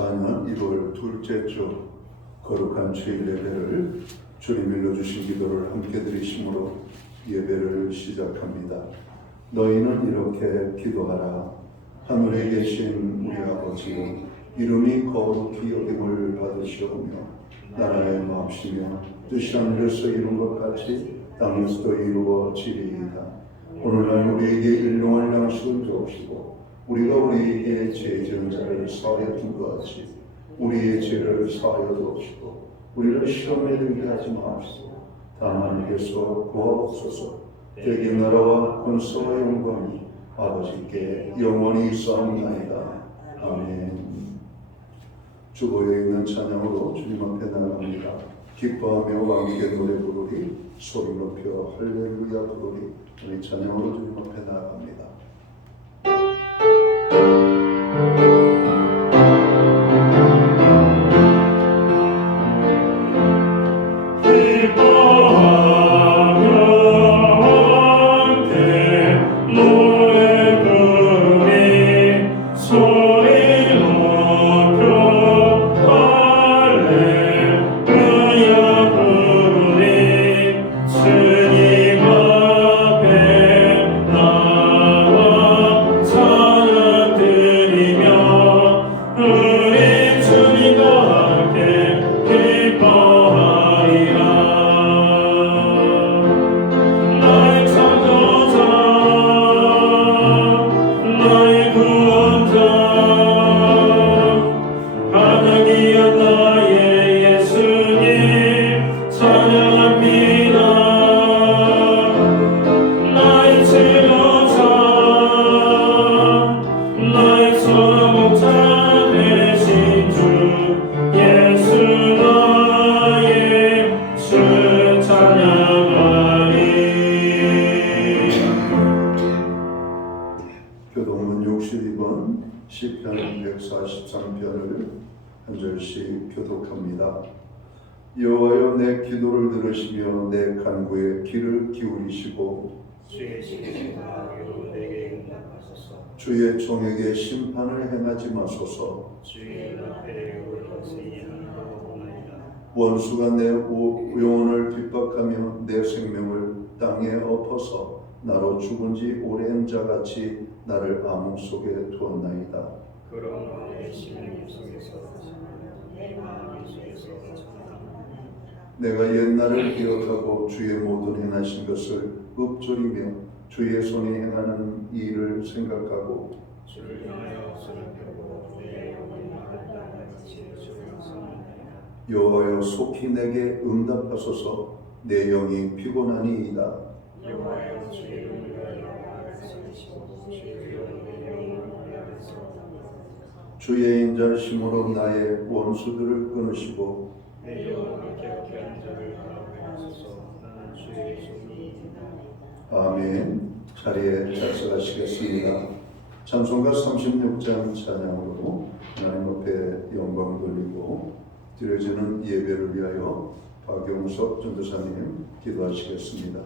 2024년 1월 둘째 주 거룩한 주일 예배를 주님 일러주신 기도를 함께 드리심으로 예배를 시작합니다. 너희는 이렇게 기도하라. 하늘에 계신 우리 아버지여, 이름이 거룩히 여김을 받으시오며 나라의 마음시며 뜻이 하늘에서 이룬 것 같이 땅에서도 이루어지리이다. 오늘날 우리에게 일용할 양식을 주옵시고 우리가 우리에게 죄 지은 자를 사하여 준 것 같이 우리의 죄를 사하여 주옵시고 우리를 시험에 들게 하지 마옵시고 다만 하늘께서 구하옵소서. 대개 나라와 권세와 영광이 아버지께 영원히 있사옵나이다. 아멘. 주보에 있는 찬양으로 주님 앞에 나갑니다. 기뻐하며 함께 노래 부르리, 소리 높여 할렐루야 부르리. 우리 찬양으로 주님 앞에 나갑니다. 교동문 62번 시편 143편을 한 절씩 교독합니다. 여호와여, 내 기도를 들으시며 내 간구에 귀를 기울이시고 주의 지혜와 내게 응답하소서. 주의 종에게 심판을 행하지 마소서. 주의 앞에 올려서 하나오나이다. 원수가 내 영혼을 핍박하며 내 생명을 땅에 엎어서 나로 죽은 지 오랜 자같이 나를 암흑 속에 두었나이다. 그러나 내 심령 속에서 내 마음 속에서 내가 옛날을 기억하고 주의 모든 행하신 것을 읊조리며 주의 손이 행하는 일을 생각하고 주를 향하여 손을 펴고 내 영혼이 하나같이 주를 섬기나이다. 여호와여, 속히 내게 응답하소서. 내 영이 피곤하니이다. 여호와여, 주의 이름을 위하여 세우시고 주의 영혼을 위하여서 주의 인자심으로 나의 원수들을 끊으시고 내 영혼을 깨닫게 한 자를 하소서. 나는 주의 종이니이다. 아멘. 자리에 작성하시겠습니다. 찬송가 36장 찬양으로 하나님 앞에 영광 돌리고 드려지는 예배를 위하여 박용석 전도사님 기도하시겠습니다.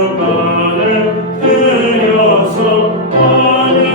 은별유관을 들여서 하늘에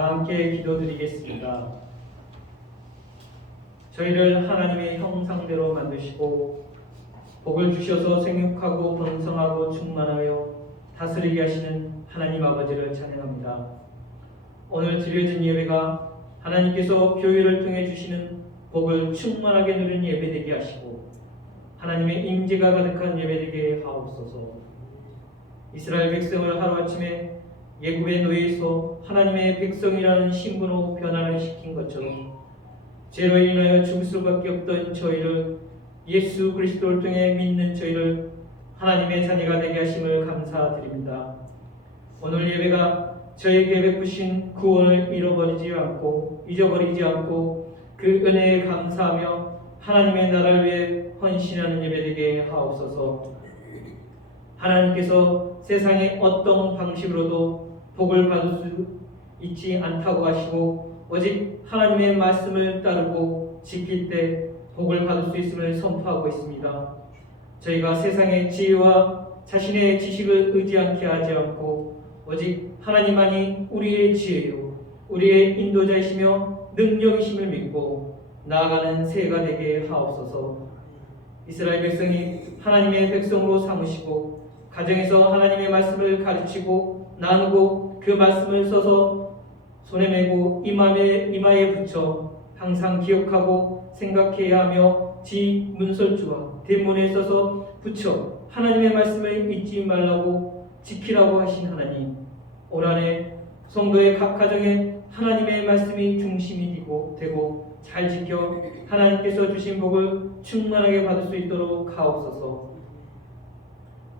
다 함께 기도드리겠습니다. 저희를 하나님의 형상대로 만드시고 복을 주셔서 생육하고 번성하고 충만하여 다스리게 하시는 하나님 아버지를 찬양합니다. 오늘 드려진 예배가 하나님께서 교회를 통해 주시는 복을 충만하게 누리는 예배되게 하시고 하나님의 임재가 가득한 예배되게 하옵소서. 이스라엘 백성을 하루아침에 예굽의 노예에서 하나님의 백성이라는 신분으로 변화를 시킨 것처럼 죄로 인하여 죽을 수밖에 없던 저희를 예수 그리스도를 통해 믿는 저희를 하나님의 자녀가 되게 하심을 감사드립니다. 오늘 예배가 저에게 베푸신 구원을 잊어버리지 않고 그 은혜에 감사하며 하나님의 나라를 위해 헌신하는 예배되게 하옵소서. 하나님께서 세상의 어떤 방식으로도 복을 받을 수 있지 않다고 하시고 오직 하나님의 말씀을 따르고 지킬 때 복을 받을 수 있음을 선포하고 있습니다. 저희가 세상의 지혜와 자신의 지식을 의지하게 하지 않고 오직 하나님만이 우리의 지혜요 우리의 인도자이시며 능력이심을 믿고 나아가는 새해가 되게 하옵소서. 이스라엘 백성이 하나님의 백성으로 삼으시고 가정에서 하나님의 말씀을 가르치고 나누고 그 말씀을 써서 손에 메고 이마에 붙여 항상 기억하고 생각해야 하며 지 문설주와 대문에 써서 붙여 하나님의 말씀을 잊지 말라고 지키라고 하신 하나님, 올 한해 성도의 각 가정에 하나님의 말씀이 중심이 되고 잘 지켜 하나님께서 주신 복을 충만하게 받을 수 있도록 하옵소서.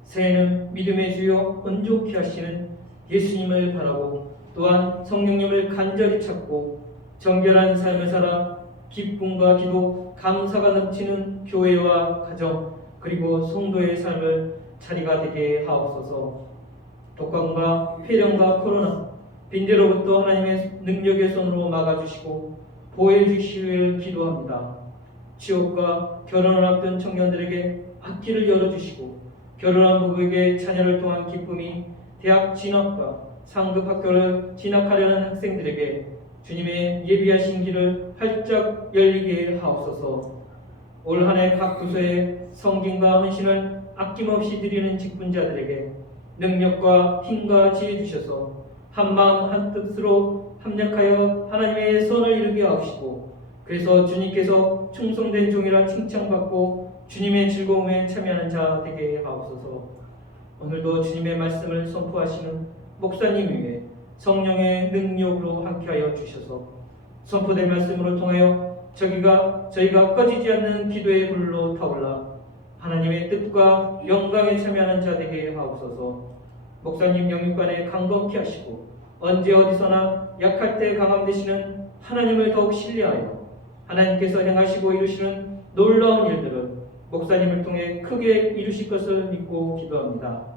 새해는 믿음의 주여 온전케 하시는 예수님을 바라고 또한 성령님을 간절히 찾고 정결한 삶을 살아 기쁨과 기도, 감사가 넘치는 교회와 가정 그리고 성도의 삶을 자리가 되게 하옵소서. 독감과 폐렴과 코로나 빈대로부터 하나님의 능력의 손으로 막아주시고 보호해 주시기를 기도합니다. 취업과 결혼을 앞둔 청년들에게 앞길을 열어주시고 결혼한 부부에게 자녀를 통한 기쁨이 대학 진학과 상급 학교를 진학하려는 학생들에게 주님의 예비하신 길을 활짝 열리게 하옵소서. 올 한해 각 부서의 성김과 헌신을 아낌없이 드리는 직분자들에게 능력과 힘과 지혜 주셔서 한마음 한뜻으로 합력하여 하나님의 선을 이루게 하시고 그래서 주님께서 충성된 종이라 칭찬받고 주님의 즐거움에 참여하는 자 되게 하옵소서. 오늘도 주님의 말씀을 선포하시는 목사님 위에 성령의 능력으로 함께하여 주셔서 선포된 말씀으로 통하여 저희가 꺼지지 않는 기도의 불로 타올라 하나님의 뜻과 영광에 참여하는 자 되게 하옵소서. 목사님 영육간에 강건케 하시고 언제 어디서나 약할 때 강함 되시는 하나님을 더욱 신뢰하여 하나님께서 행하시고 이루시는 놀라운 일들을 목사님을 통해 크게 이루실 것을 믿고 기도합니다.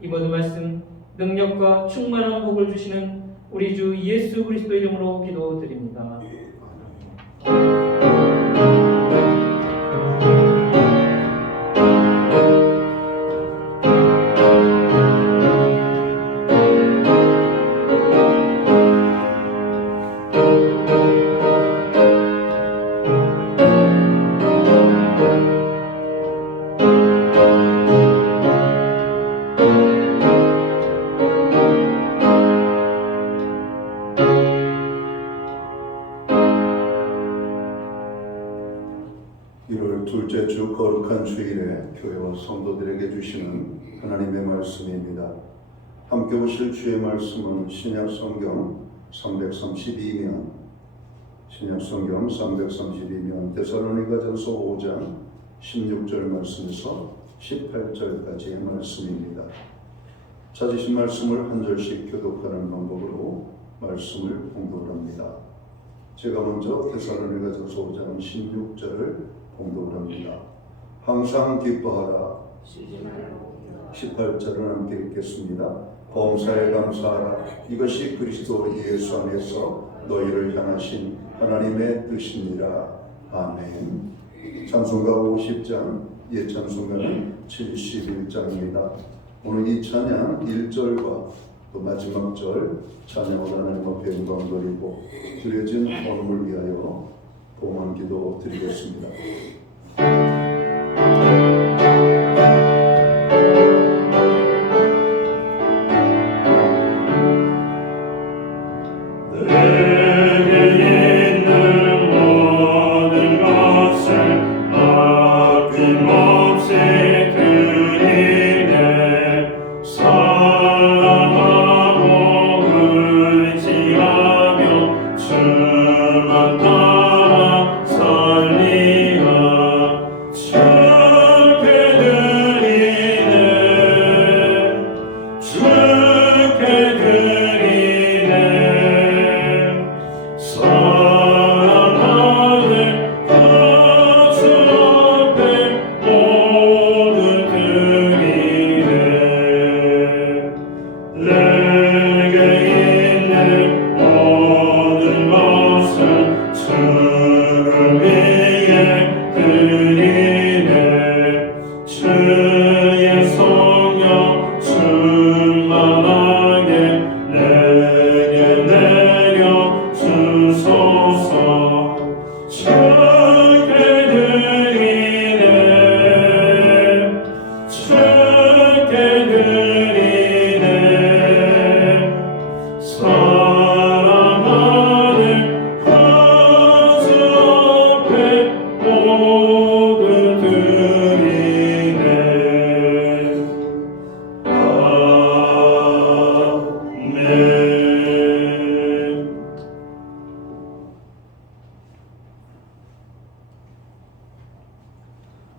이 모든 말씀 능력과 충만한 복을 주시는 우리 주 예수 그리스도 이름으로 기도드립니다. 둘째 주 거룩한 주일에 교회와 성도들에게 주시는 하나님의 말씀입니다. 함께 보실 주의 말씀은 신약성경 332면 데살로니가전서 5장 16절 말씀에서 18절까지의 말씀입니다. 찾으신 말씀을 한 절씩 교독하는 방법으로 말씀을 공독합니다. 제가 먼저 데살로니가전서 5장 16절을 공독합니다. 항상 기뻐하라. 쉬지 말고 18절을 함께 읽겠습니다. 범사에 감사하라. 이것이 그리스도 예수 안에서 너희를 향하신 하나님의 뜻이니라. 아멘. 찬송가 50장, 예찬송가는 71장입니다. 오늘 이 찬양 1절과 또 마지막 절 찬양으로 하나님 앞에 영광 돌리고 드려진 헌금을 위하여 봉헌 기도 드리겠습니다.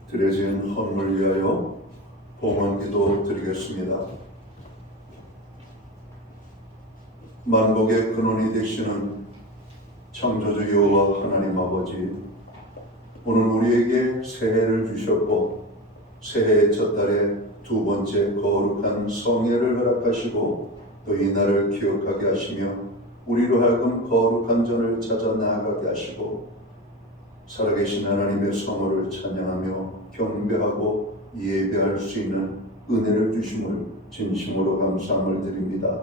드려진 헌금을 위하여 봉헌 기도 드리겠습니다. 만복의 근원이 되시는 창조주 여호와 하나님 아버지, 오늘 우리에게 새해를 주셨고 새해의 첫 달에 두 번째 거룩한 성회를 허락하시고 또 이 날을 기억하게 하시며 우리로 하여금 거룩한 전을 찾아 나아가게 하시고 살아계신 하나님의 성호를 찬양하며 경배하고 예배할 수 있는 은혜를 주심을 진심으로 감사함을 드립니다.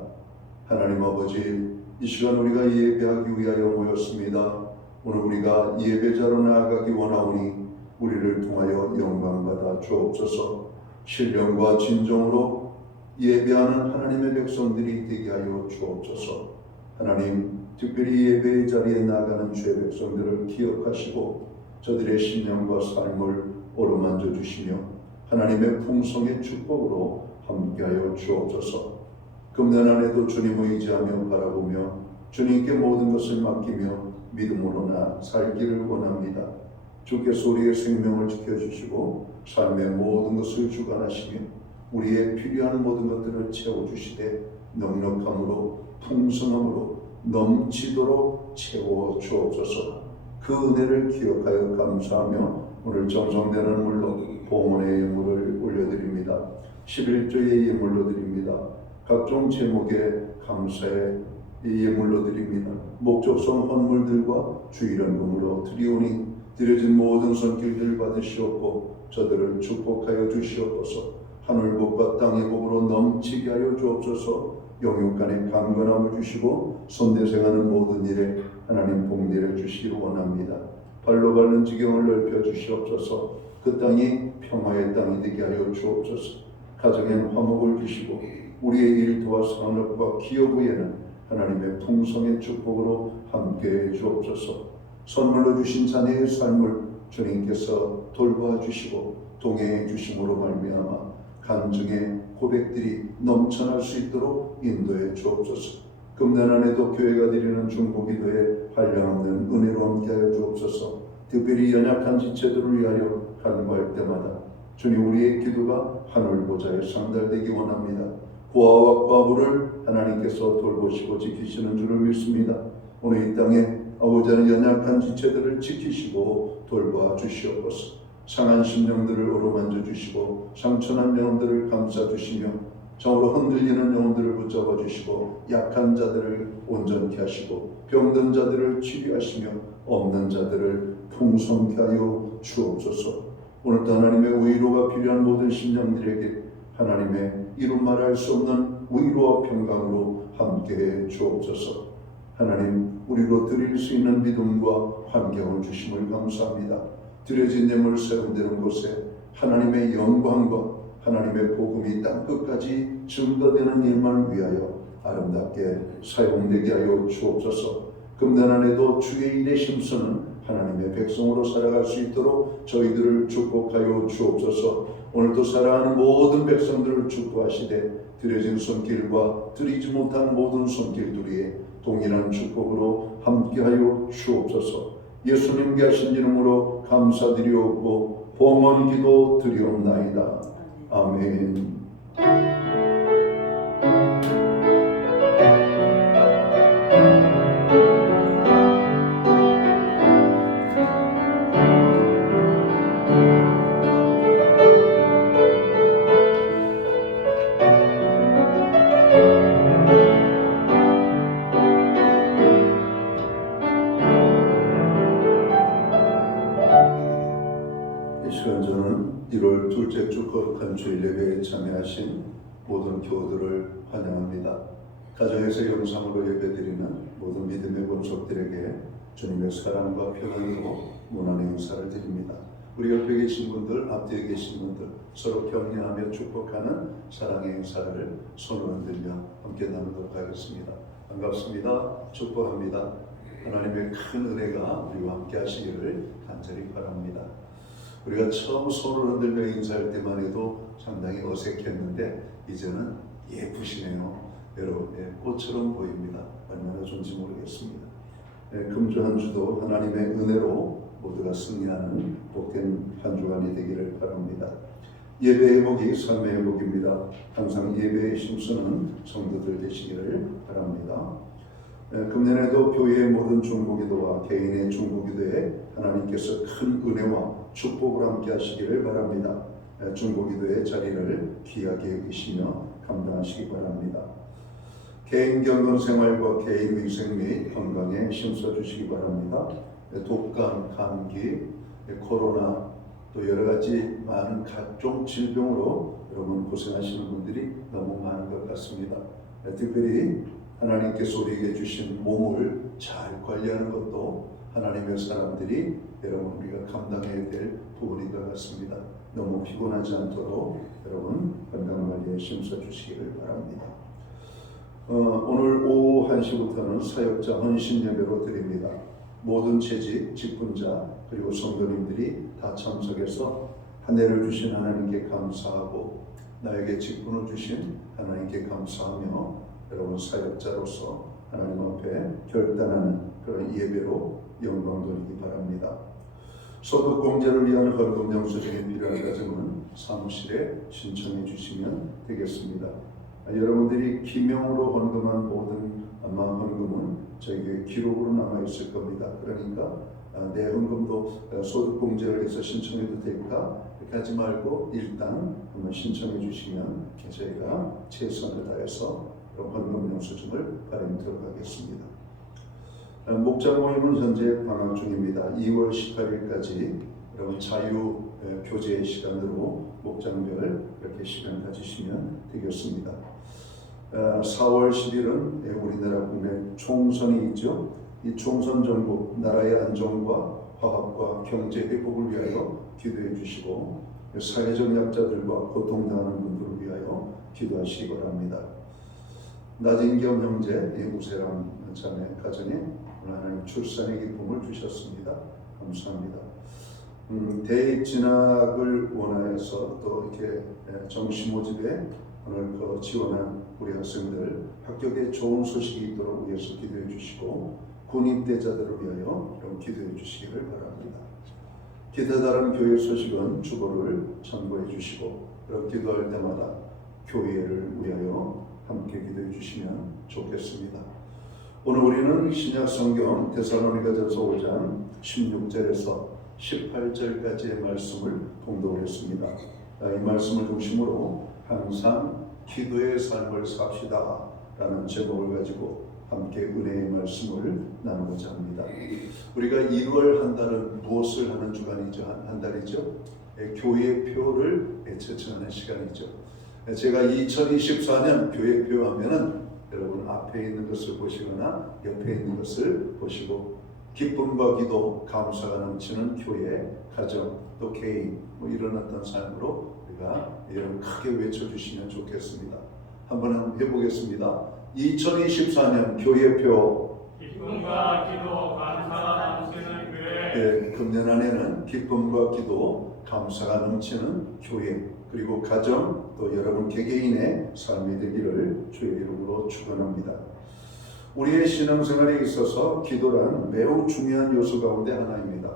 하나님 아버지, 이 시간 우리가 예배하기 위하여 모였습니다. 오늘 우리가 예배자로 나아가기 원하오니 우리를 통하여 영광받아 주옵소서. 신령과 진정으로 예배하는 하나님의 백성들이 되게 하여 주옵소서. 하나님, 특별히 예배의 자리에 나가는 주의 백성들을 기억하시고 저들의 신령과 삶을 어루만져 주시며 하나님의 풍성의 축복으로 함께하여 주옵소서. 금년 안에도 주님을 의지하며 바라보며 주님께 모든 것을 맡기며 믿음으로 살기를 원합니다. 주께서 우리의 생명을 지켜주시고 삶의 모든 것을 주관하시며 우리의 필요한 모든 것들을 채워주시되 넉넉함으로 풍성함으로 넘치도록 채워 주옵소서. 그 은혜를 기억하여 감사하며 오늘 정성되는 물로 봉헌의 예물을 올려드립니다. 11조의 예물로 드립니다. 각종 제목의 감사의 예물로 드립니다. 목적성 헌물들과 주일헌금으로 드리오니 드려진 모든 손길들 받으시옵고 저들을 축복하여 주시옵소서. 하늘복과 땅의 복으로 넘치게 하여 주옵소서. 영육간에 강건함을 주시고 손대생하는 모든 일에 하나님 복내려 주시기를 원합니다. 발로 밟는 지경을 넓혀 주시옵소서. 그 땅이 평화의 땅이 되게 하여 주옵소서. 가정엔 화목을 주시고 우리의 일터와 산업과 기업부에는 하나님의 풍성의 축복으로 함께해 주옵소서. 선물로 주신 자녀의 삶을 주님께서 돌봐 주시고 동행해 주심으로 말미암아 간증의 고백들이 넘쳐날 수 있도록 인도해 주옵소서. 금년 안에도 교회가 드리는 중보기도에 한량없는 은혜로 함께하여 주옵소서. 특별히 연약한 지체들을 위하여 간구할 때마다 주님, 우리의 기도가 하늘 보좌에 상달되기 원합니다. 고아와 과부를 하나님께서 돌보시고 지키시는 줄을 믿습니다. 오늘 이 땅에 아버지 하나님 연약한 지체들을 지키시고 돌봐 주시옵소서. 상한 심령들을 어루만져 주시고 상처난 영혼들을 감싸 주시며 정으로 흔들리는 영혼들을 붙잡아 주시고 약한 자들을 온전케 하시고 병든 자들을 치료하시며 없는 자들을 풍성케 하여 주옵소서. 오늘도 하나님의 위로가 필요한 모든 심령들에게 하나님의 이루 말할 수 없는 위로와 평강으로 함께해 주옵소서. 하나님, 우리로 드릴 수 있는 믿음과 환경을 주심을 감사합니다. 드려진 예물 세운되는 곳에 하나님의 영광과 하나님의 복음이 땅끝까지 증거되는 일만 위하여 아름답게 사용되게 하여 주옵소서. 금년 안에도 주의 일에 힘쓰는 하나님의 백성으로 살아갈 수 있도록 저희들을 축복하여 주옵소서. 오늘도 살아가는 모든 백성들을 축복하시되 드려진 손길과 드리지 못한 모든 손길들이 동일한 축복으로 함께하여 주옵소서. 예수님께 하신 이름으로 감사드리옵고 봉헌 기도 드리옵나이다. 아멘. 이 시간 저는 1월 둘째 주 거룩한 주일 예배에 참여하신 모든 교우들을 환영합니다. 가정에서 영상으로 예배드리는 모든 믿음의 본속들에게 주님의 사랑과 평안으로 문안의 인사를 드립니다. 우리 옆에 계신 분들, 앞뒤에 계신 분들 서로 격려하며 축복하는 사랑의 인사를 손을 흔들며 함께 나누도록 하겠습니다. 반갑습니다. 축복합니다. 하나님의 큰 은혜가 우리와 함께 하시기를 간절히 바랍니다. 우리가 처음 손을 흔들며 인사할 때만 해도 상당히 어색했는데 이제는 예쁘시네요. 여러분의 꽃처럼 보입니다. 얼마나 좋은지 모르겠습니다. 금주 한 주도 하나님의 은혜로 모두가 승리하는 복된 한 주간이 되기를 바랍니다. 예배 회복이 삶의 회복입니다. 항상 예배에 힘쓰는 성도들 되시기를 바랍니다. 금년에도 교회의 모든 중보기도와 개인의 중보기도에 하나님께서 큰 은혜와 축복을 함께 하시기를 바랍니다. 중보기도의 자리를 귀하게 여기시며 감당하시기 바랍니다. 개인 경건 생활과 개인 위생 및 건강에 힘써 주시기 바랍니다. 독감, 감기, 코로나 또 여러 가지 많은 각종 질병으로 여러분 고생하시는 분들이 너무 많은 것 같습니다. 특별히 하나님께서 우리에게 주신 몸을 잘 관리하는 것도 하나님의 사람들이 여러분 우리가 감당해야 될 부분인 것 같습니다. 너무 피곤하지 않도록 여러분 건강관리에 힘써 주시기를 바랍니다. 오늘 오후 1시부터는 사역자 헌신 예배로 드립니다. 모든 재직, 직분자 그리고 성도님들이 다 참석해서 한 해를 주신 하나님께 감사하고 나에게 직분을 주신 하나님께 감사하며 여러분 사역자로서 하나님 앞에 결단하는 그런 예배로 영광 돌리기 바랍니다. 소득공제를 위한 헌금 영수증이 필요한 가정은 사무실에 신청해 주시면 되겠습니다. 여러분들이 기명으로 헌금한 모든 아마 헌금은 저에게 기록으로 남아있을 겁니다. 그러니까 내 헌금도 소득공제를 해서 신청해도 될까? 그렇게 하지 말고 일단 한번 신청해 주시면 저희가 최선을 다해서 헌금 영수증을 발행하도록 하겠습니다. 목자 모임은 현재 방학 중입니다. 2월 18일까지 여러분 자유 교제 시간으로 목장별 이렇게 시간 가지시면 되겠습니다. 4월 10일은 우리나라 국내 총선이 있죠. 이 총선 정국 나라의 안정과 화합과 경제 회복을 위하여 기도해 주시고 사회적 약자들과 고통당하는 분들을 위하여 기도하시기 바랍니다. 나진겸 형제 우세람 자매 가정에 하나님 출산의 기쁨을 주셨습니다. 감사합니다. 대입 진학을 원하여서 또 이렇게 정시 모집에 오늘 지원한 우리 학생들 합격에 좋은 소식이 있도록 위해서 기도해 주시고 군입대자들을 위하여 기도해 주시기를 바랍니다. 기타 다른 교회 소식은 주보를 참고해 주시고 그런 기도할 때마다 교회를 위하여 함께 기도해 주시면 좋겠습니다. 오늘 우리는 신약 성경 데살로니가전서 5장 16절에서 18절까지의 말씀을 봉독했습니다. 이 말씀을 중심으로 항상 기도의 삶을 삽시다 라는 제목을 가지고 함께 은혜의 말씀을 나누고자 합니다. 우리가 1월 한 달은 무엇을 하는 주간이죠? 한 달이죠? 교회 표를 채점하는 시간이죠. 제가 2024년 교회표 하면은 여러분 앞에 있는 것을 보시거나 옆에 있는 것을 보시고 기쁨과 기도, 감사가 넘치는 교회, 가정, 또 개인 이런 어떤 삶으로 우리가 여러분 크게 외쳐주시면 좋겠습니다. 한번 해보겠습니다. 2024년 교회표 기쁨과 기도, 감사가 넘치는 교회. 금년 안에는 기쁨과 기도, 감사가 넘치는 교회, 그리고 가정, 또 여러분 개개인의 삶이 되기를 주의 이름으로 축원합니다. 우리의 신앙생활에 있어서 기도란 매우 중요한 요소 가운데 하나입니다.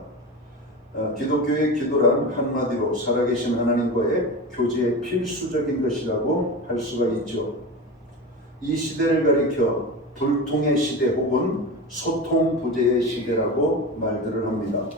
기독교의 기도란 한마디로 살아계신 하나님과의 교제의 필수적인 것이라고 할 수가 있죠. 이 시대를 가리켜 불통의 시대 혹은 소통 부재의 시대라고 말들을 합니다.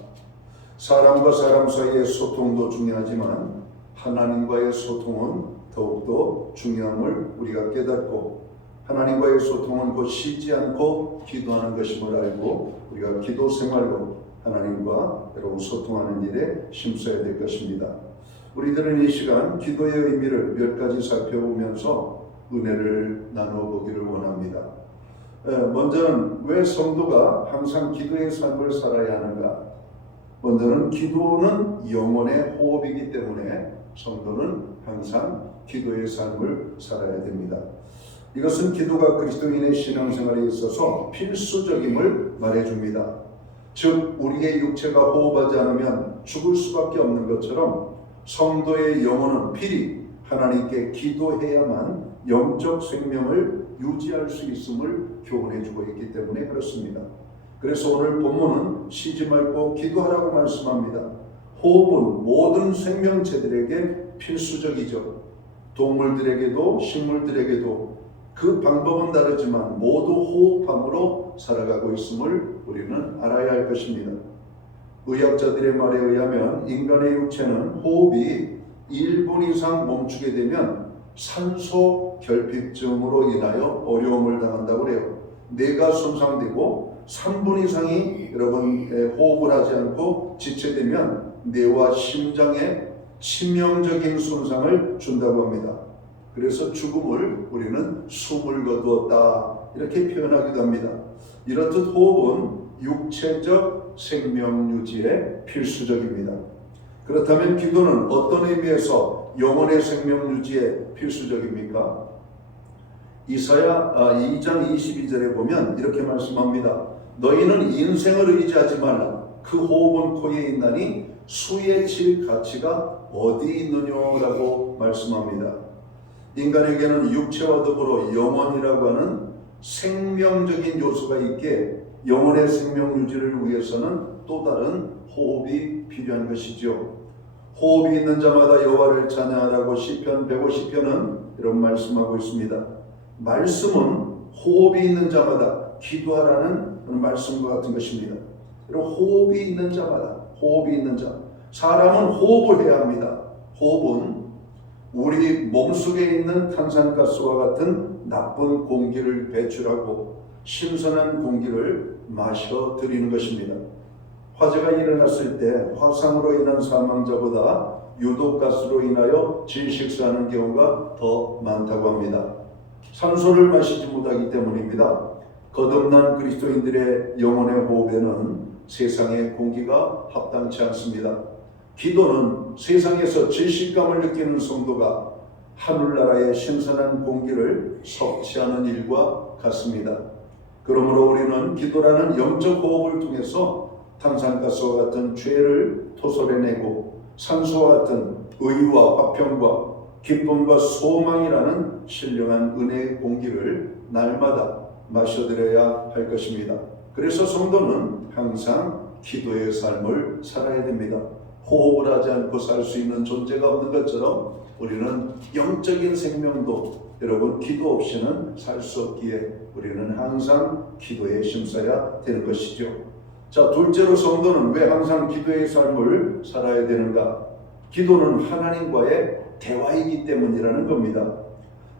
사람과 사람 사이의 소통도 중요하지만 하나님과의 소통은 더욱더 중요함을 우리가 깨닫고, 하나님과의 소통은 곧 쉬지 않고 기도하는 것임을 알고 우리가 기도 생활로 하나님과 여러분 소통하는 일에 힘써야 될 것입니다. 우리들은 이 시간 기도의 의미를 몇 가지 살펴보면서 은혜를 나누어 보기를 원합니다. 먼저는 왜 성도가 항상 기도의 삶을 살아야 하는가? 먼저는 기도는 영혼의 호흡이기 때문에 성도는 항상 기도의 삶을 살아야 됩니다. 이것은 기도가 그리스도인의 신앙생활에 있어서 필수적임을 말해줍니다. 즉 우리의 육체가 호흡하지 않으면 죽을 수밖에 없는 것처럼 성도의 영혼은 필히 하나님께 기도해야만 영적 생명을 유지할 수 있음을 교훈해주고 있기 때문에 그렇습니다. 그래서 오늘 본문은 쉬지 말고 기도하라고 말씀합니다. 호흡은 모든 생명체들에게 필수적이죠. 동물들에게도 식물들에게도 그 방법은 다르지만 모두 호흡함으로 살아가고 있음을 우리는 알아야 할 것입니다. 의학자들의 말에 의하면 인간의 육체는 호흡이 1분 이상 멈추게 되면 산소 결핍증으로 인하여 어려움을 당한다고 해요. 뇌가 손상되고 3분 이상이 여러분 호흡을 하지 않고 지체되면 뇌와 심장에 치명적인 손상을 준다고 합니다. 그래서 죽음을 우리는 숨을 거두었다 이렇게 표현하기도 합니다. 이렇듯 호흡은 육체적 생명 유지에 필수적입니다. 그렇다면 기도는 어떤 의미에서 영혼의 생명 유지에 필수적입니까? 이사야 2장 22절에 보면 이렇게 말씀합니다. 너희는 인생을 의지하지 말라. 그 호흡은 코에 있나니 수에 칠 가치가 어디 있느냐라고 말씀합니다. 인간에게는 육체와 더불어 영혼이라고 하는 생명적인 요소가 있기에 영혼의 생명 유지를 위해서는 또 다른 호흡이 필요한 것이죠. 호흡이 있는 자마다 여호와를 찬양하라고 시편 150편은 이런 말씀하고 있습니다. 말씀은 호흡이 있는 자마다 기도하라는 말씀과 같은 것입니다. 호흡이 있는 자마다, 호흡이 있는 자, 사람은 호흡을 해야 합니다. 호흡은 우리 몸속에 있는 탄산가스와 같은 나쁜 공기를 배출하고 신선한 공기를 마셔드리는 것입니다. 화재가 일어났을 때 화상으로 인한 사망자보다 유독가스로 인하여 질식사하는 경우가 더 많다고 합니다. 산소를 마시지 못하기 때문입니다. 거듭난 그리스도인들의 영혼의 호흡에는 세상의 공기가 합당치 않습니다. 기도는 세상에서 질식감을 느끼는 성도가 하늘나라의 신선한 공기를 섭취하는 일과 같습니다. 그러므로 우리는 기도라는 영적 호흡을 통해서 탄산가스와 같은 죄를 토설해내고 산소와 같은 의와 화평과 기쁨과 소망이라는 신령한 은혜의 공기를 날마다 마셔드려야 할 것입니다. 그래서 성도는 항상 기도의 삶을 살아야 됩니다. 호흡을 하지 않고 살 수 있는 존재가 없는 것처럼 우리는 영적인 생명도 여러분 기도 없이는 살 수 없기에 우리는 항상 기도에 힘써야 되는 것이죠. 자, 둘째로 성도는 왜 항상 기도의 삶을 살아야 되는가? 기도는 하나님과의 대화이기 때문이라는 겁니다.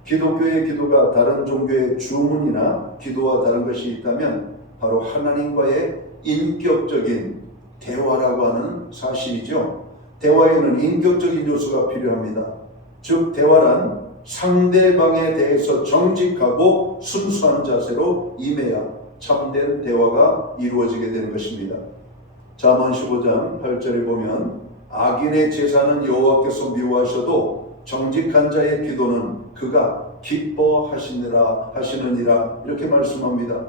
기독교의 기도가 다른 종교의 주문이나 기도와 다른 것이 있다면 바로 하나님과의 인격적인 대화라고 하는 사실이죠. 대화에는 인격적인 요소가 필요합니다. 즉 대화란 상대방에 대해서 정직하고 순수한 자세로 임해야 참된 대화가 이루어지게 되는 것입니다. 잠언 15장 8절에 보면 악인의 제사는 여호와께서 미워하셔도 정직한 자의 기도는 그가 기뻐하시느니라 이렇게 말씀합니다.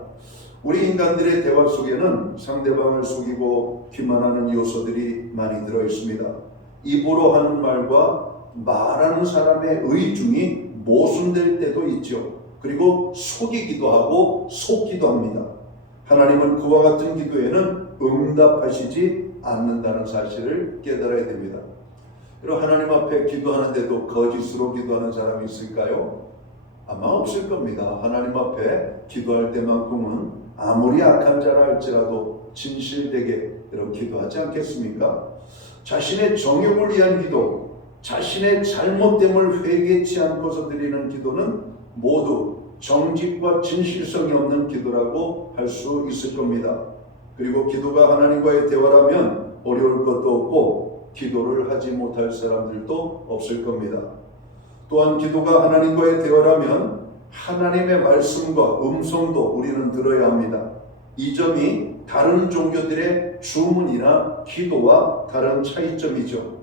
우리 인간들의 대화 속에는 상대방을 속이고 기만하는 요소들이 많이 들어 있습니다. 입으로 하는 말과 말하는 사람의 의중이 모순될 때도 있죠. 그리고 속이기도 하고 속기도 합니다. 하나님은 그와 같은 기도에는 응답하시지 않는다는 사실을 깨달아야 됩니다. 그리고 하나님 앞에 기도하는데도 거짓으로 기도하는 사람이 있을까요? 아마 없을 겁니다. 하나님 앞에 기도할 때만큼은 아무리 악한 자라 할지라도 진실되게 이렇게 기도하지 않겠습니까? 자신의 정욕을 위한 기도, 자신의 잘못됨을 회개치 않고서 드리는 기도는 모두 정직과 진실성이 없는 기도라고 할 수 있을 겁니다. 그리고 기도가 하나님과의 대화라면 어려울 것도 없고 기도를 하지 못할 사람들도 없을 겁니다. 또한 기도가 하나님과의 대화라면 하나님의 말씀과 음성도 우리는 들어야 합니다. 이 점이 다른 종교들의 주문이나 기도와 다른 차이점이죠.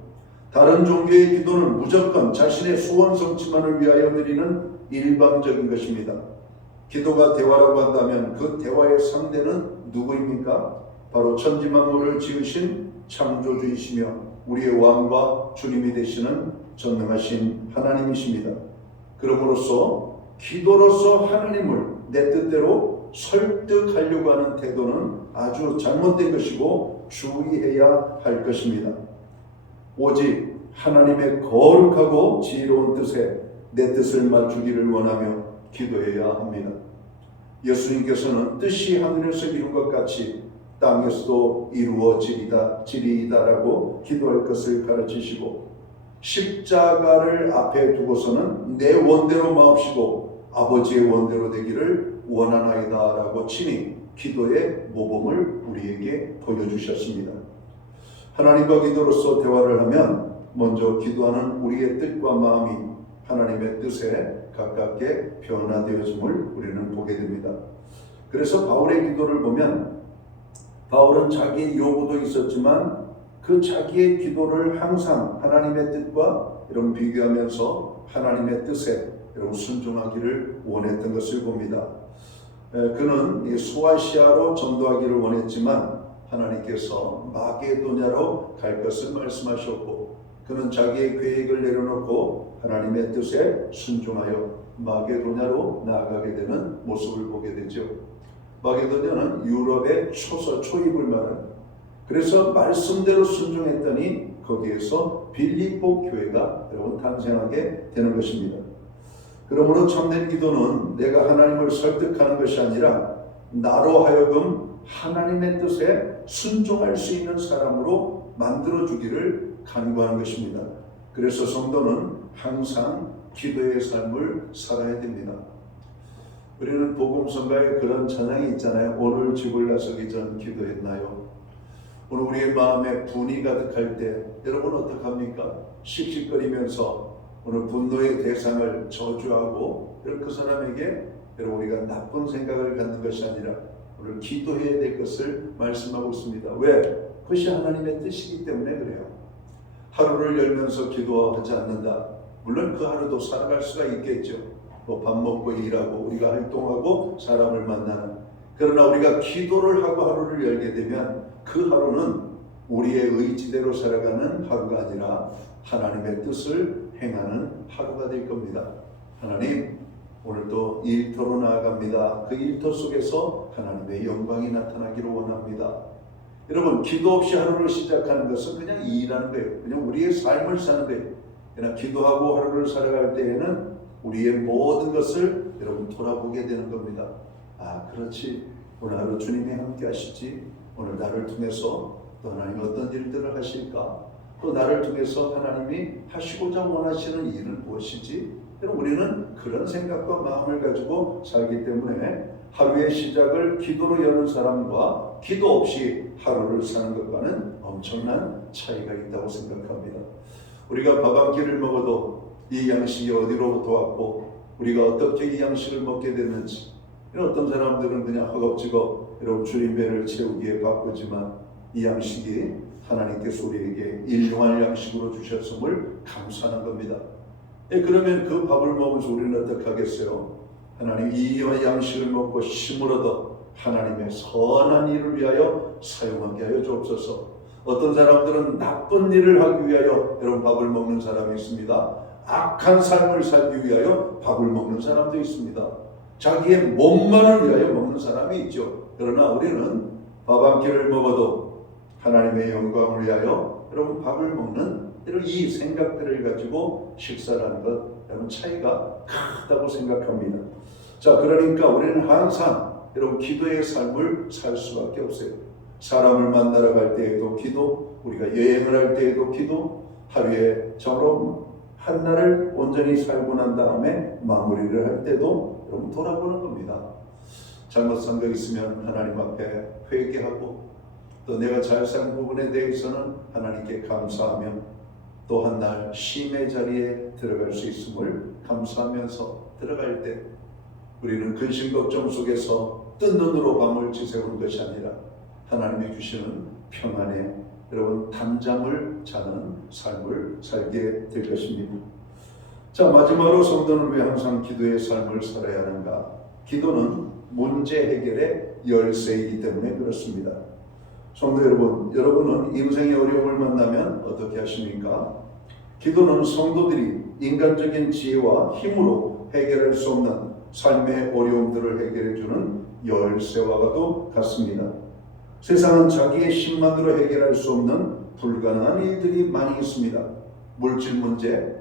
다른 종교의 기도는 무조건 자신의 소원 성취만을 위하여 드리는 일방적인 것입니다. 기도가 대화라고 한다면 그 대화의 상대는 누구입니까? 바로 천지만물을 지으신 창조주이시며 우리의 왕과 주님이 되시는 전능하신 하나님이십니다. 그러므로서 기도로서 하나님을 내 뜻대로 설득하려고 하는 태도는 아주 잘못된 것이고 주의해야 할 것입니다. 오직 하나님의 거룩하고 지혜로운 뜻에 내 뜻을 맞추기를 원하며 기도해야 합니다. 예수님께서는 뜻이 하늘에서 이룬 것 같이 땅에서도 이루어지리이다라고 기도할 것을 가르치시고 십자가를 앞에 두고서는 내 원대로 마옵시고 아버지의 원대로 되기를 원하나이다라고 친히 기도의 모범을 우리에게 보여주셨습니다. 하나님과 기도로서 대화를 하면 먼저 기도하는 우리의 뜻과 마음이 하나님의 뜻에 가깝게 변화되어짐을 우리는 보게 됩니다. 그래서 바울의 기도를 보면 바울은 자기의 요구도 있었지만 그 자기의 기도를 항상 하나님의 뜻과 이런 비교하면서 하나님의 뜻에 이런 순종하기를 원했던 것을 봅니다. 그는 소아시아로 전도하기를 원했지만 하나님께서 마게도냐로 갈 것을 말씀하셨고 그는 자기의 계획을 내려놓고 하나님의 뜻에 순종하여 마게도냐로 나아가게 되는 모습을 보게 되죠. 마게도냐는 유럽의 초입을 말합니다. 그래서 말씀대로 순종했더니 거기에서 빌립보 교회가 여러분 탄생하게 되는 것입니다. 그러므로 참된 기도는 내가 하나님을 설득하는 것이 아니라 나로 하여금 하나님의 뜻에 순종할 수 있는 사람으로 만들어주기를 간구하는 것입니다. 그래서 성도는 항상 기도의 삶을 살아야 됩니다. 우리는 복음성가에 그런 찬양이 있잖아요. 오늘 집을 나서기 전 기도했나요? 오늘 우리의 마음에 분이 가득할 때 여러분 어떡합니까? 씩씩거리면서 오늘 분노의 대상을 저주하고 그 사람에게 여러분 우리가 나쁜 생각을 갖는 것이 아니라 오늘 기도해야 될 것을 말씀하고 있습니다. 왜? 그것이 하나님의 뜻이기 때문에 그래요. 하루를 열면서 기도하지 않는다. 물론 그 하루도 살아갈 수가 있겠죠. 또 밥 먹고 일하고 우리가 활동하고 사람을 만나는. 그러나 우리가 기도를 하고 하루를 열게 되면 그 하루는 우리의 의지대로 살아가는 하루가 아니라 하나님의 뜻을 행하는 하루가 될 겁니다. 하나님, 오늘도 일터로 나아갑니다. 그 일터 속에서 하나님의 영광이 나타나기를 원합니다. 여러분, 기도 없이 하루를 시작하는 것은 그냥 일하는 거예요. 그냥 우리의 삶을 사는 거예요. 그러나 기도하고 하루를 살아갈 때에는 우리의 모든 것을 여러분 돌아보게 되는 겁니다. 아, 그렇지. 오늘 하루 주님이 함께 하시지, 오늘 나를 통해서 또 하나님 어떤 일들을 하실까, 또 나를 통해서 하나님이 하시고자 원하시는 일은 무엇이지? 우리는 그런 생각과 마음을 가지고 살기 때문에 하루의 시작을 기도로 여는 사람과 기도 없이 하루를 사는 것과는 엄청난 차이가 있다고 생각합니다. 우리가 밥 한 끼를 먹어도 이 양식이 어디로부터 왔고 우리가 어떻게 이 양식을 먹게 됐는지, 어떤 사람들은 그냥 허겁지겁 여러분 주님 배를 채우기에 바쁘지만 이 양식이 하나님께서 우리에게 일용할 양식으로 주셨음을 감사하는 겁니다. 그러면 그 밥을 먹으면서 우리는 어떻게 하겠어요? 하나님 이 양식을 먹고 힘을 얻어 하나님의 선한 일을 위하여 사용하게 하여 주옵소서. 어떤 사람들은 나쁜 일을 하기 위하여 여러분 밥을 먹는 사람이 있습니다. 악한 삶을 살기 위하여 밥을 먹는 사람도 있습니다. 자기의 몸만을 위하여 먹는 사람이 있죠. 그러나 우리는 밥 한 끼를 먹어도 하나님의 영광을 위하여 여러분 밥을 먹는 이런 이 생각들을 가지고 식사를 하는 것, 여러분 차이가 크다고 생각합니다. 자, 그러니까 우리는 항상 여러분 기도의 삶을 살 수밖에 없어요. 사람을 만나러 갈 때에도 기도, 우리가 여행을 할 때에도 기도, 하루에 저로 한날을 온전히 살고 난 다음에 마무리를 할 때도 여러분 돌아보는 겁니다. 잘못 산 거 있으면 하나님 앞에 회개하고, 또 내가 잘 산 부분에 대해서는 하나님께 감사하며, 또 한 날 쉼의 자리에 들어갈 수 있음을 감사하면서 들어갈 때 우리는 근심 걱정 속에서 뜬 눈으로 밤을 지새우는 것이 아니라 하나님이 주시는 평안에 여러분 담잠을 자는 삶을 살게 될 것입니다. 자, 마지막으로 성도는 왜 항상 기도의 삶을 살아야 하는가? 기도는 문제 해결의 열쇠이기 때문에 그렇습니다. 성도 여러분, 여러분은 인생의 어려움을 만나면 어떻게 하십니까? 기도는 성도들이 인간적인 지혜와 힘으로 해결할 수 없는 삶의 어려움들을 해결해주는 열쇠와도 같습니다. 세상은 자기의 힘만으로 해결할 수 없는 불가능한 일들이 많이 있습니다. 물질 문제,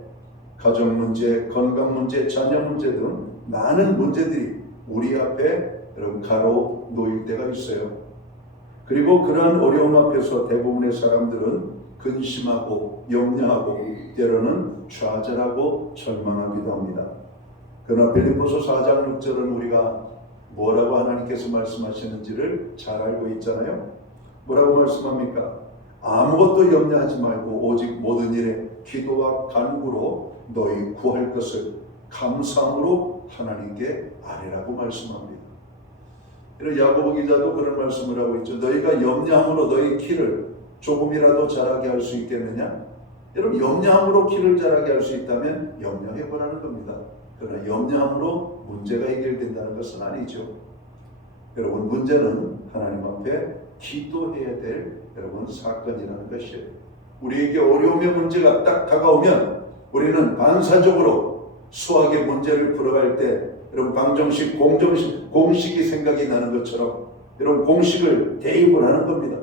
가정 문제, 건강 문제, 자녀 문제 등 많은 문제들이 우리 앞에 여러분 가로 놓일 때가 있어요. 그리고 그러한 어려움 앞에서 대부분의 사람들은 근심하고 염려하고 때로는 좌절하고 절망하기도 합니다. 그러나 빌립보서 4장 6절은 우리가 뭐라고 하나님께서 말씀하시는지를 잘 알고 있잖아요. 뭐라고 말씀합니까? 아무것도 염려하지 말고 오직 모든 일에 기도와 간구로 너희 구할 것을 감사함으로 하나님께 아뢰라고 말씀합니다. 이런 야고보 기자도 그런 말씀을 하고 있죠. 너희가 염려함으로 너희 키를 조금이라도 자라게 할 수 있겠느냐? 여러분, 염려함으로 키를 자라게 할 수 있다면 염려해보라는 겁니다. 그러나 염려함으로 문제가 해결된다는 것은 아니죠. 여러분, 문제는 하나님 앞에 기도해야 될 여러분 사건이라는 것이에요. 우리에게 어려움의 문제가 딱 다가오면 우리는 반사적으로 수학의 문제를 풀어갈 때 여러분 방정식, 공식이 생각이 나는 것처럼 여러분 공식을 대입을 하는 겁니다.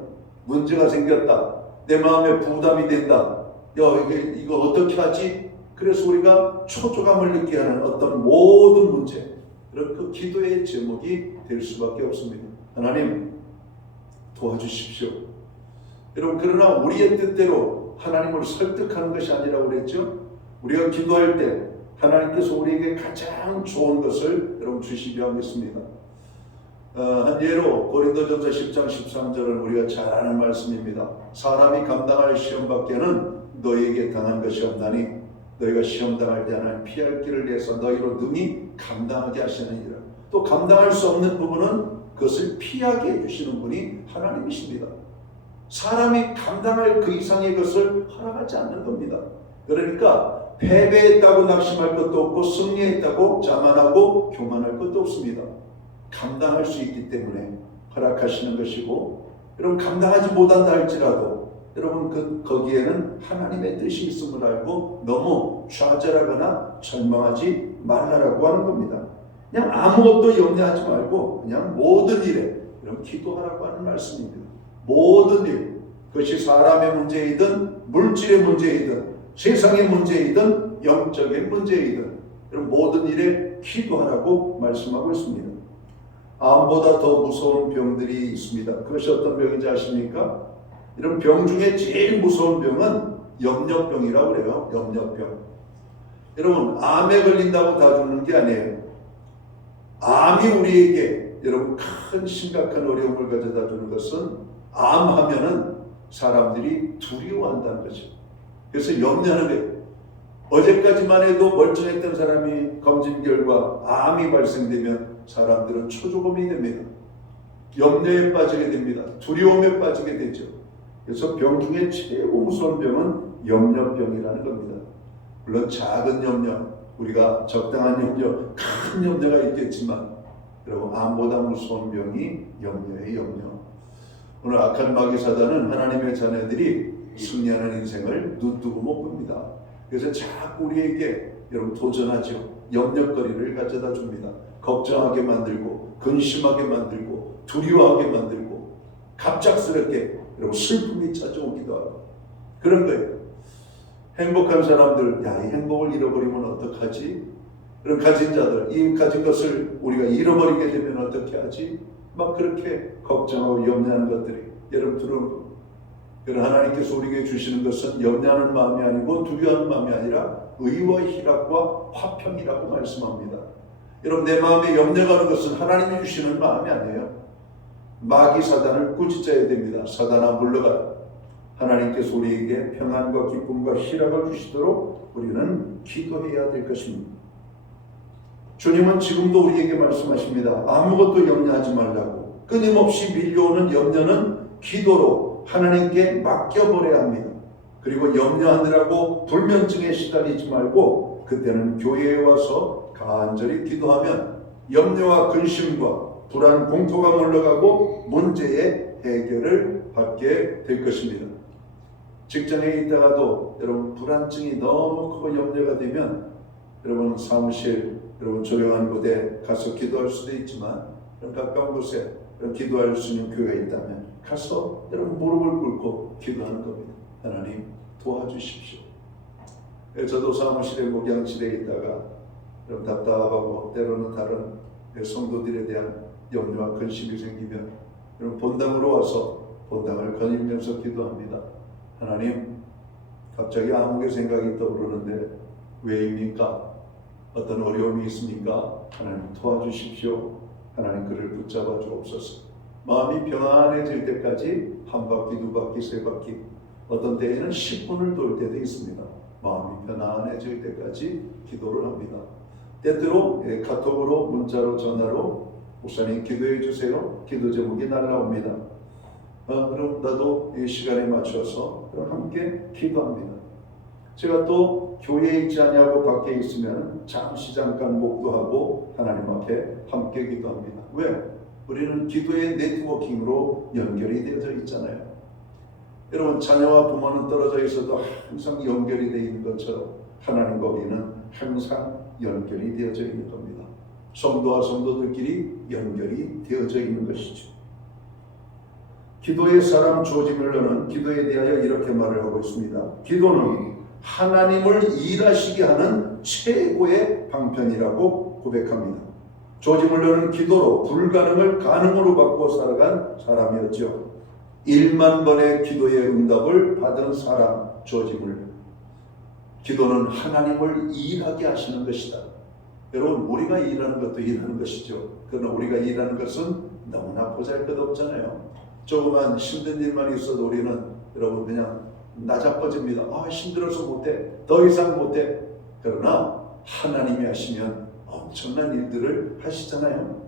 문제가 생겼다. 내 마음에 부담이 된다. 이거 어떻게 하지? 그래서 우리가 초조감을 느끼게 하는 어떤 모든 문제, 그 기도의 제목이 될 수밖에 없습니다. 하나님 도와주십시오. 여러분, 그러나 우리의 뜻대로 하나님을 설득하는 것이 아니라고 그랬죠. 우리가 기도할 때 하나님께서 우리에게 가장 좋은 것을 여러분 주시려 하겠습니다. 한 예로 고린도전서 10장 13절은 우리가 잘 아는 말씀입니다. 사람이 감당할 시험 밖에는 너희에게 당한 것이 없나니 너희가 시험 당할 때 하나님 피할 길을 내서 너희로 능히 감당하게 하시느니라. 또 감당할 수 없는 부분은 그것을 피하게 해주시는 분이 하나님이십니다. 사람이 감당할 그 이상의 것을 허락하지 않는 겁니다. 그러니까 패배했다고 낙심할 것도 없고 승리했다고 자만하고 교만할 것도 없습니다. 감당할 수 있기 때문에 허락하시는 것이고, 여러분 감당하지 못한다 할지라도 여러분 거기에는 하나님의 뜻이 있음을 알고 너무 좌절하거나 절망하지 말라라고 하는 겁니다. 그냥 아무것도 염려하지 말고 그냥 모든 일에 여러분 기도하라고 하는 말씀입니다. 모든 일, 그것이 사람의 문제이든 물질의 문제이든 세상의 문제이든 영적인 문제이든 여러분 모든 일에 기도하라고 말씀하고 있습니다. 암보다 더 무서운 병들이 있습니다. 그것이 어떤 병인지 아십니까? 이런 병 중에 제일 무서운 병은 염려병이라고 그래요. 염려병. 여러분, 암에 걸린다고 다 죽는 게 아니에요. 암이 우리에게 여러분 큰 심각한 어려움을 가져다 주는 것은 암하면은 사람들이 두려워한다는 거죠. 그래서 염려하는 거예요. 어제까지만 해도 멀쩡했던 사람이 검진 결과 암이 발생되면 사람들은 초조금이 됩니다. 염려에 빠지게 됩니다. 두려움에 빠지게 되죠. 그래서 병 중에 최고 무서운 병은 염려병이라는 겁니다. 물론 작은 염려, 우리가 적당한 염려, 큰 염려가 있겠지만 여러분 암보다 무서운 병이 염려예요. 염려. 오늘 악한 마귀 사단은 하나님의 자녀들이 승리하는 인생을 눈뜨고 못 봅니다. 그래서 자꾸 우리에게 여러분 도전하죠. 염려거리를 가져다 줍니다. 걱정하게 만들고 근심하게 만들고 두려워하게 만들고 갑작스럽게 여러분 슬픔이 찾아오기도 하고 그런 거예요. 행복한 사람들, 야, 이 행복을 잃어버리면 어떡하지? 그런 가진 자들, 이 가진 것을 우리가 잃어버리게 되면 어떻게 하지? 막 그렇게 걱정하고 염려하는 것들이 여러분 들어오는 겁니다. 그러나 하나님께서 우리에게 주시는 것은 염려하는 마음이 아니고 두려워하는 마음이 아니라 의와 희락과 화평이라고 말씀합니다. 여러분, 내 마음에 염려가는 것은 하나님이 주시는 마음이 아니에요. 마귀 사단을 꾸짖어야 됩니다. 사단아 물러가라. 하나님께서 우리에게 평안과 기쁨과 희락을 주시도록 우리는 기도해야 될 것입니다. 주님은 지금도 우리에게 말씀하십니다. 아무것도 염려하지 말라고. 끊임없이 밀려오는 염려는 기도로 하나님께 맡겨버려야 합니다. 그리고 염려하느라고 불면증에 시달리지 말고 그때는 교회에 와서 간절히 기도하면 염려와 근심과 불안, 공포가 물러가고 문제의 해결을 받게 될 것입니다. 직장에 있다가도 여러분 불안증이 너무 크고 염려가 되면 여러분 사무실, 여러분 조용한 곳에 가서 기도할 수도 있지만 가까운 곳에 기도할 수 있는 교회가 있다면 가서 여러분 무릎을 꿇고 기도하는 겁니다. 하나님 도와주십시오. 저도 사무실에 목양실에 있다가 여러분 답답하고 때로는 다른 성도들에 대한 염려와 근심이 생기면 여러분 본당으로 와서 본당을 거닐면서 기도합니다. 하나님, 갑자기 암흑의 생각이 떠오르는데 왜입니까? 어떤 어려움이 있습니까? 하나님 도와주십시오. 하나님 그를 붙잡아 주옵소서. 마음이 평안해질 때까지 한 바퀴, 두 바퀴, 세 바퀴, 어떤 때에는 10분을 돌 때도 있습니다. 마음이 편안해질 때까지 기도를 합니다. 때때로 카톡으로, 문자로, 전화로 목사님 기도해 주세요. 기도 제목이 날라옵니다. 그럼 나도 이 시간에 맞춰서 함께 기도합니다. 제가 또 교회에 있지 않냐고 밖에 있으면 잠깐 목도하고 하나님 앞에 함께 기도합니다. 왜? 우리는 기도의 네트워킹으로 연결이 되어져 있잖아요. 여러분 자녀와 부모는 떨어져 있어도 항상 연결이 되어 있는 것처럼 하나님과 우리는 항상 연결이 되어져 있는 겁니다. 성도와 성도들끼리 연결이 되어져 있는 것이죠. 기도의 사람 조지 밀러는 기도에 대하여 이렇게 말을 하고 있습니다. 기도는 하나님을 일하시게 하는 최고의 방편이라고 고백합니다. 조지 밀러는 기도로 불가능을 가능으로 바꿔 살아간 사람이었죠. 1만 번의 기도의 응답을 받은 사람 조지 밀러. 기도는 하나님을 일하게 하시는 것이다. 여러분 우리가 일하는 것도 일하는 것이죠. 그러나 우리가 일하는 것은 너무나 보잘것없잖아요. 조그만 힘든 일만 있어도 우리는 여러분 그냥 나자빠집니다. 힘들어서 못해. 더 이상 못해. 그러나 하나님이 하시면 엄청난 일들을 하시잖아요.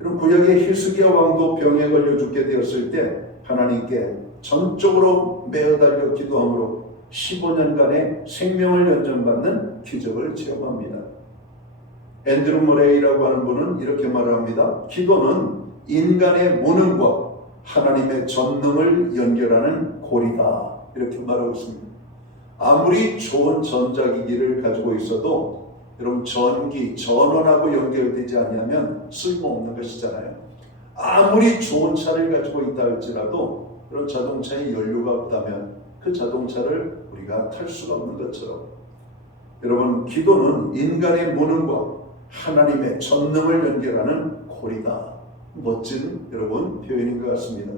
여러분 구약의 히스기야 왕도 병에 걸려 죽게 되었을 때 하나님께 전적으로 매어달려 기도함으로 15년간의 생명을 연장받는 기적을 체험합니다. 앤드루 머레이라고 하는 분은 이렇게 말을 합니다. 기도는 인간의 무능과 하나님의 전능을 연결하는 고리다. 이렇게 말하고 있습니다. 아무리 좋은 전자기기를 가지고 있어도 여러분 전기, 전원하고 연결되지 않으면 쓸모없는 것이잖아요. 아무리 좋은 차를 가지고 있다 할지라도 그런 자동차에 연료가 없다면 그 자동차를 우리가 탈 수가 없는 것처럼 여러분 기도는 인간의 무능과 하나님의 전능을 연결하는 고리다. 멋진 여러분 표현인 것 같습니다.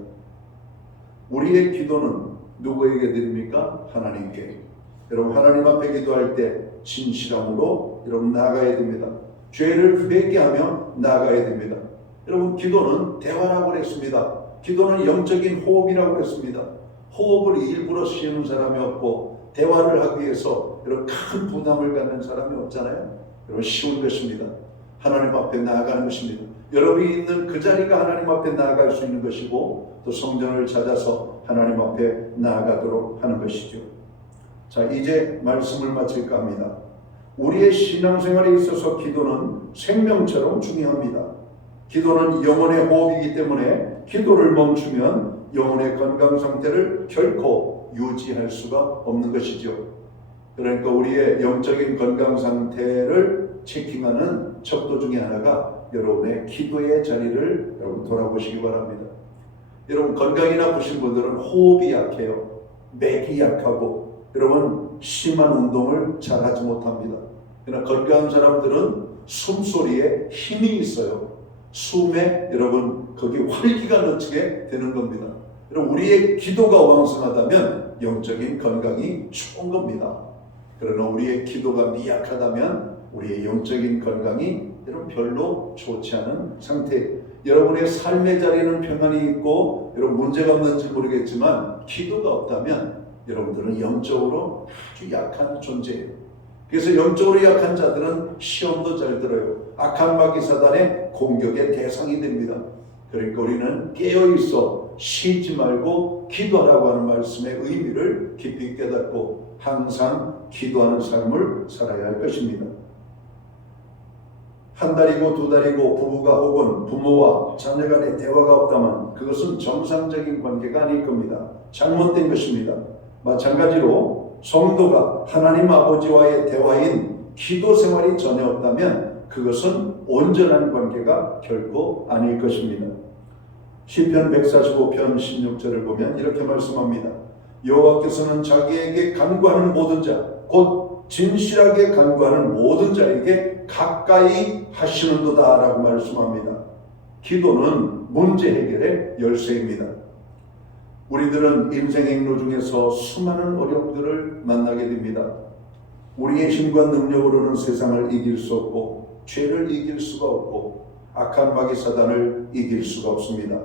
우리의 기도는 누구에게 드립니까? 하나님께. 여러분 하나님 앞에 기도할 때 진실함으로 여러분 나가야 됩니다. 죄를 회개하며 나가야 됩니다. 여러분 기도는 대화라고 그랬습니다. 기도는 영적인 호흡이라고 그랬습니다. 호흡을 일부러 쉬는 사람이 없고 대화를 하기 위해서 여러분 큰 부담을 갖는 사람이 없잖아요. 여러분 쉬운 것입니다. 하나님 앞에 나아가는 것입니다. 여러분이 있는 그 자리가 하나님 앞에 나아갈 수 있는 것이고 또 성전을 찾아서 하나님 앞에 나아가도록 하는 것이죠. 자, 이제 말씀을 마칠까 합니다. 우리의 신앙생활에 있어서 기도는 생명처럼 중요합니다. 기도는 영혼의 호흡이기 때문에 기도를 멈추면 영혼의 건강 상태를 결코 유지할 수가 없는 것이죠. 그러니까 우리의 영적인 건강 상태를 체킹하는 척도 중에 하나가 여러분의 기도의 자리를 여러분 돌아보시기 바랍니다. 여러분 건강이 나쁘신 분들은 호흡이 약해요. 맥이 약하고 여러분 심한 운동을 잘 하지 못합니다. 그러나 건강한 사람들은 숨소리에 힘이 있어요. 숨에 여러분 거기 활기가 넘치게 되는 겁니다. 여러분 우리의 기도가 왕성하다면 영적인 건강이 좋은 겁니다. 그러나 우리의 기도가 미약하다면 우리의 영적인 건강이 여러분 별로 좋지 않은 상태. 여러분의 삶의 자리는 평안이 있고 여러분 문제가 없는지 모르겠지만 기도가 없다면 여러분들은 영적으로 아주 약한 존재예요. 그래서 영적으로 약한 자들은 시험도 잘 들어요. 악한 마귀 사단의 공격의 대상이 됩니다. 그러니까 우리는 깨어있어 쉬지 말고 기도하라고 하는 말씀의 의미를 깊이 깨닫고 항상 기도하는 삶을 살아야 할 것입니다. 한 달이고 두 달이고 부부가 혹은 부모와 자녀 간의 대화가 없다면 그것은 정상적인 관계가 아닐 겁니다. 잘못된 것입니다. 마찬가지로 성도가 하나님 아버지와의 대화인 기도 생활이 전혀 없다면 그것은 온전한 관계가 결코 아닐 것입니다. 시편 145편 16절을 보면 이렇게 말씀합니다. 여호와께서는 자기에게 간구하는 모든 자, 곧 진실하게 간구하는 모든 자에게 가까이 하시는도다 라고 말씀합니다. 기도는 문제 해결의 열쇠입니다. 우리들은 인생 행로 중에서 수많은 어려움들을 만나게 됩니다. 우리의 힘과 능력으로는 세상을 이길 수 없고 죄를 이길 수가 없고 악한 마귀 사단을 이길 수가 없습니다.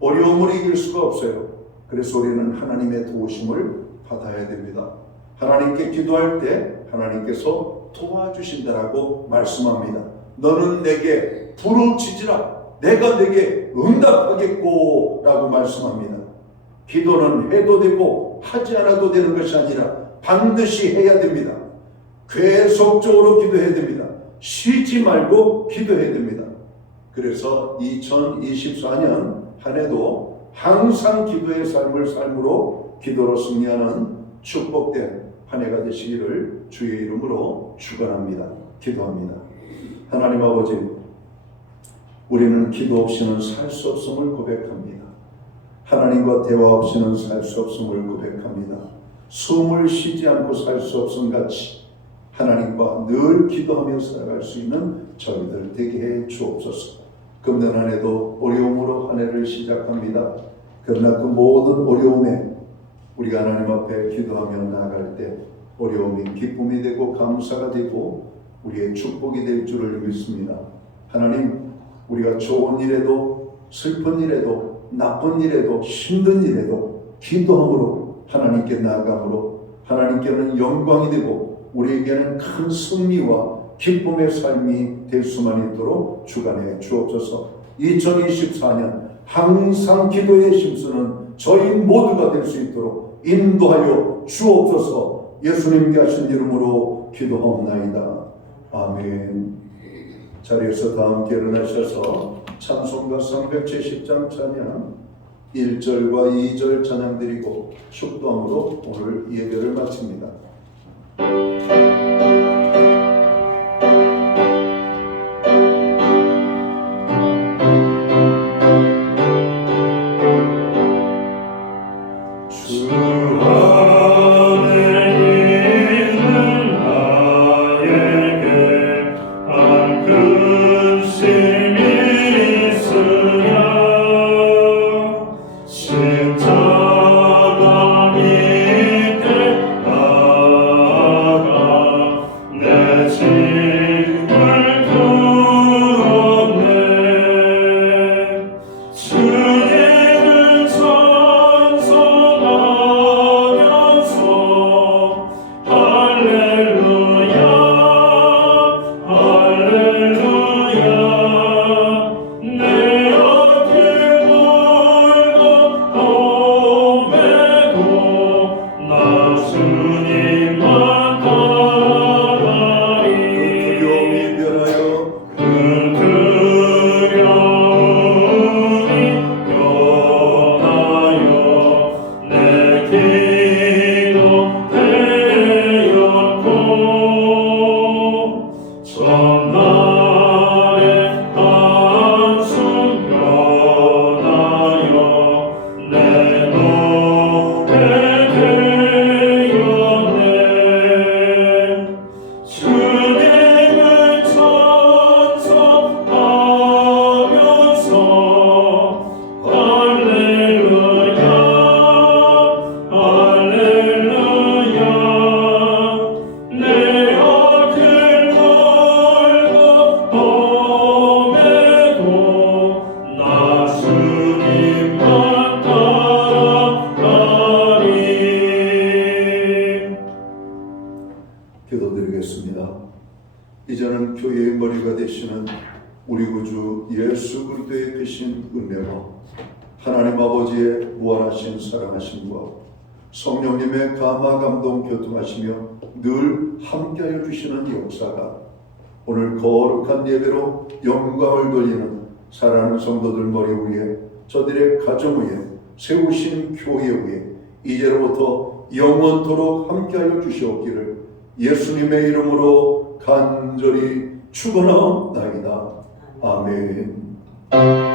어려움을 이길 수가 없어요. 그래서 우리는 하나님의 도우심을 받아야 됩니다. 하나님께 기도할 때 하나님께서 도와주신다라고 말씀합니다. 너는 내게 부르짖으라 내가 내게 응답하겠고 라고 말씀합니다. 기도는 해도 되고 하지 않아도 되는 것이 아니라 반드시 해야 됩니다. 계속적으로 기도해야 됩니다. 쉬지 말고 기도해야 됩니다. 그래서 2024년 한 해도 항상 기도의 삶을 삶으로 기도로 승리하는 축복된 한 해가 되시기를 주의 이름으로 축원합니다. 기도합니다. 하나님 아버지, 우리는 기도 없이는 살 수 없음을 고백합니다. 하나님과 대화 없이는 살 수 없음을 고백합니다. 숨을 쉬지 않고 살 수 없음 같이 하나님과 늘 기도하며 살아갈 수 있는 저희들 되게 해 주옵소서. 금년 한 해도 어려움으로 한 해를 시작합니다. 그러나 그 모든 어려움에 우리가 하나님 앞에 기도하며 나아갈 때 어려움이 기쁨이 되고 감사가 되고 우리의 축복이 될 줄을 믿습니다. 하나님, 우리가 좋은 일에도 슬픈 일에도 나쁜 일에도 힘든 일에도 기도함으로 하나님께 나아감으로 하나님께는 영광이 되고 우리에게는 큰 승리와 기쁨의 삶이 될 수만 있도록 주관해 주옵소서. 2024년 항상 기도에 힘쓰는 저희 모두가 될 수 있도록 인도하여 주옵소서. 예수님께 하신 이름으로 기도하옵나이다. 아멘. 자리에서 다 함께 일어나셔서 찬송가 370장 찬양 1절과 2절 찬양 드리고 축도함으로 오늘 예배를 마칩니다. 주 안에 있는 나에게 주 예수 그리스도의 크신 은혜와 하나님 아버지의 무한하신 사랑하심과 성령님의 감화 감동 교통하시며 늘 함께하여 주시는 역사가 오늘 거룩한 예배로 영광을 돌리는 사랑하는 성도들 머리 위에 저들의 가정 위에 세우신 교회 위에 이제로부터 영원토록 함께하여 주시옵기를 예수님의 이름으로 간절히 축원하옵나이다. 아멘.